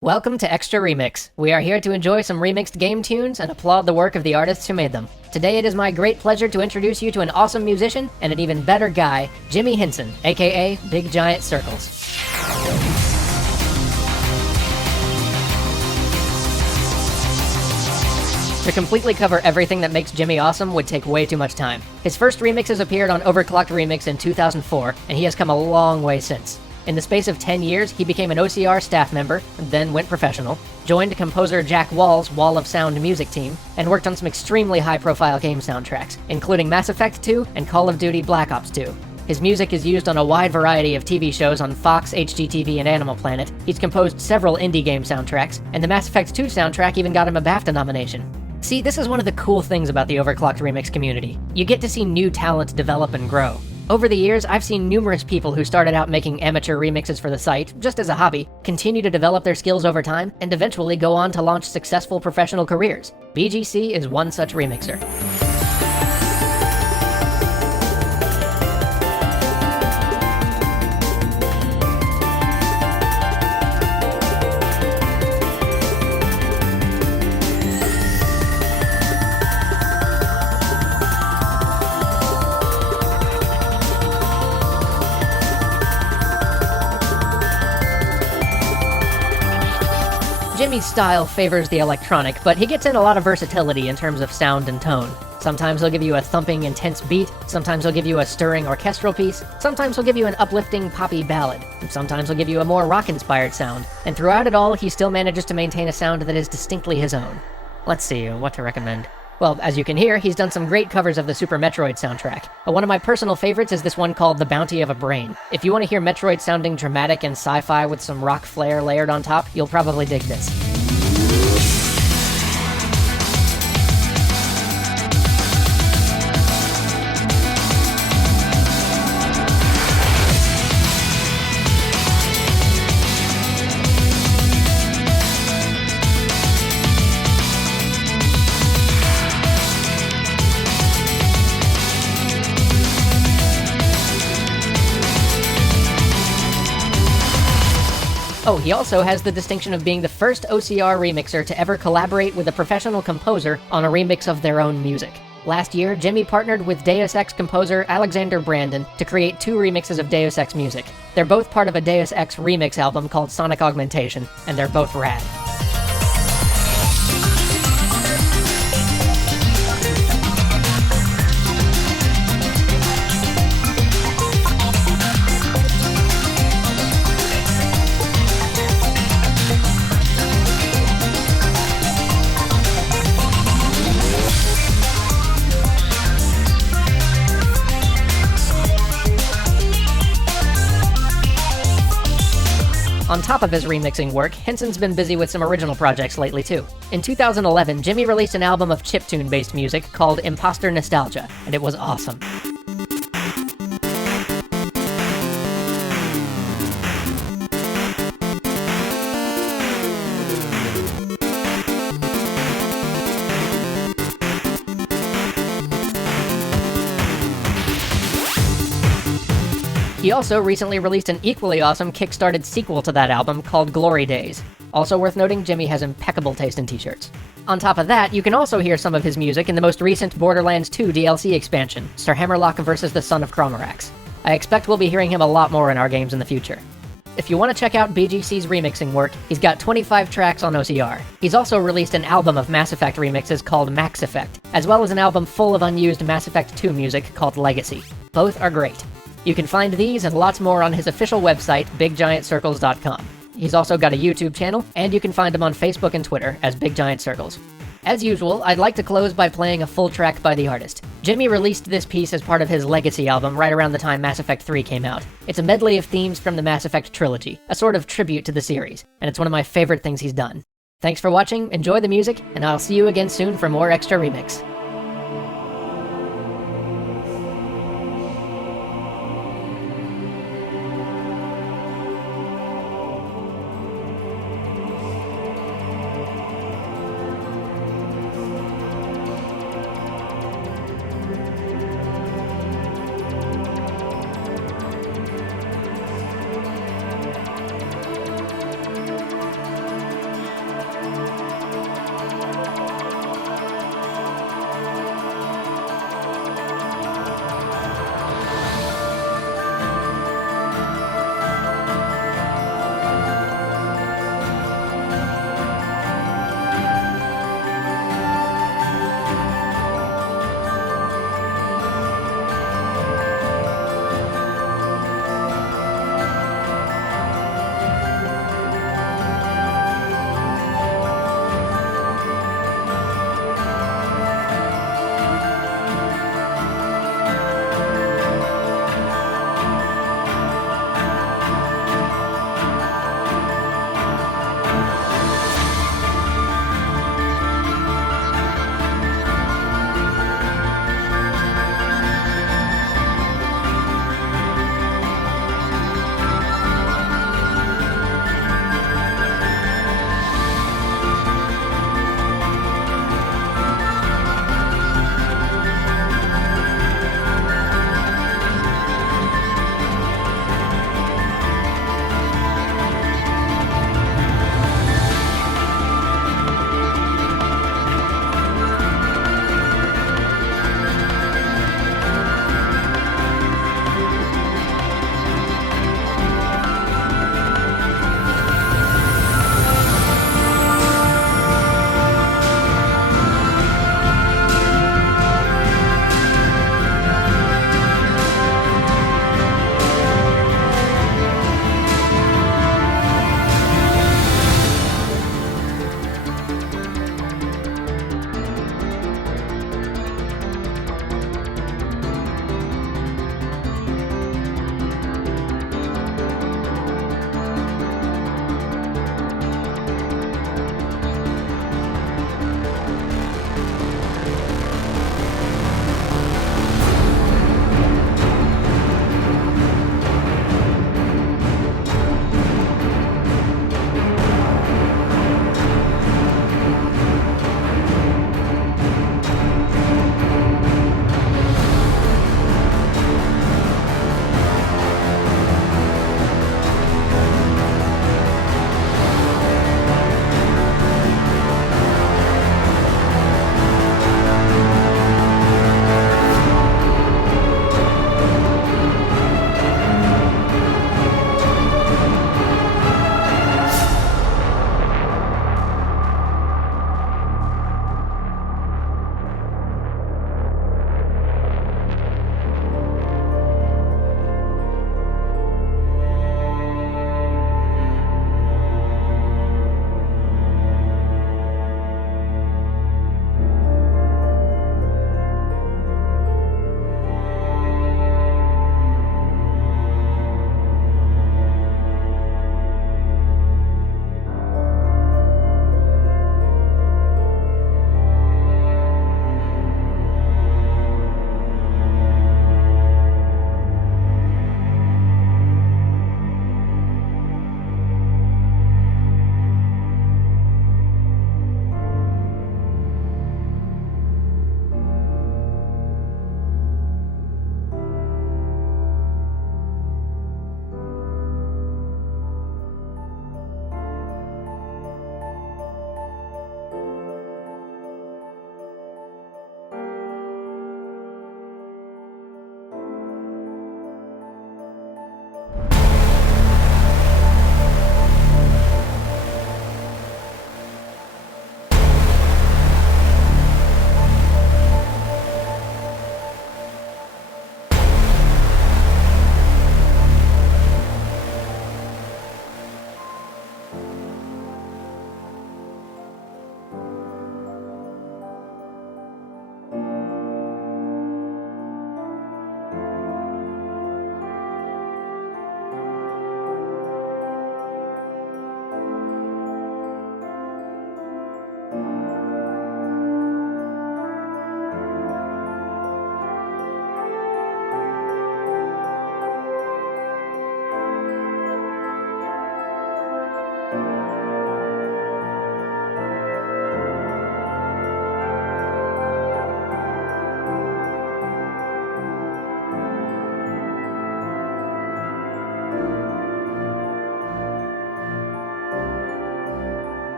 Welcome to Extra Remix. We are here to enjoy some remixed game tunes and applaud the work of the artists who made them. Today it is my great pleasure to introduce you to an awesome musician and an even better guy, Jimmy Hinson, aka Big Giant Circles. To completely cover everything that makes Jimmy awesome would take way too much time. His first remixes appeared on Overclocked Remix in 2004, and he has come a long way since. In the space of 10 years, he became an OCR staff member, then went professional, joined composer Jack Wall's Wall of Sound music team, and worked on some extremely high-profile game soundtracks, including Mass Effect 2 and Call of Duty Black Ops 2. His music is used on a wide variety of TV shows on Fox, HGTV, and Animal Planet. He's composed several indie game soundtracks, and the Mass Effect 2 soundtrack even got him a BAFTA nomination. See, this is one of the cool things about the Overclocked Remix community. You get to see new talent develop and grow. Over the years, I've seen numerous people who started out making amateur remixes for the site, just as a hobby, continue to develop their skills over time, and eventually go on to launch successful professional careers. BGC is one such remixer. Jimmy's style favors the electronic, but he gets in a lot of versatility in terms of sound and tone. Sometimes he'll give you a thumping, intense beat, sometimes he'll give you a stirring orchestral piece, sometimes he'll give you an uplifting, poppy ballad, and sometimes he'll give you a more rock-inspired sound. And throughout it all, he still manages to maintain a sound that is distinctly his own. Let's see, what to recommend. Well, as you can hear, he's done some great covers of the Super Metroid soundtrack. One of my personal favorites is this one called The Bounty of a Brain. If you want to hear Metroid sounding dramatic and sci-fi with some rock flair layered on top, you'll probably dig this. Oh, he also has the distinction of being the first OCR remixer to ever collaborate with a professional composer on a remix of their own music. Last year, Jimmy partnered with Deus Ex composer Alexander Brandon to create 2 remixes of Deus Ex music. They're both part of a Deus Ex remix album called Sonic Augmentation, and they're both rad. On top of his remixing work, Hinson's been busy with some original projects lately too. In 2011, Jimmy released an album of chiptune-based music called Imposter Nostalgia, and it was awesome. He also recently released an equally awesome kickstarted sequel to that album called Glory Days. Also worth noting, Jimmy has impeccable taste in t-shirts. On top of that, you can also hear some of his music in the most recent Borderlands 2 DLC expansion, Sir Hammerlock vs. the Son of Chromarax. I expect we'll be hearing him a lot more in our games in the future. If you want to check out BGC's remixing work, he's got 25 tracks on OCR. He's also released an album of Mass Effect remixes called Max Effect, as well as an album full of unused Mass Effect 2 music called Legacy. Both are great. You can find these and lots more on his official website, BigGiantCircles.com. He's also got a YouTube channel, and you can find him on Facebook and Twitter as Big Giant Circles. As usual, I'd like to close by playing a full track by the artist. Jimmy released this piece as part of his Legacy album right around the time Mass Effect 3 came out. It's a medley of themes from the Mass Effect trilogy, a sort of tribute to the series, and it's one of my favorite things he's done. Thanks for watching, enjoy the music, and I'll see you again soon for more Extra Remix.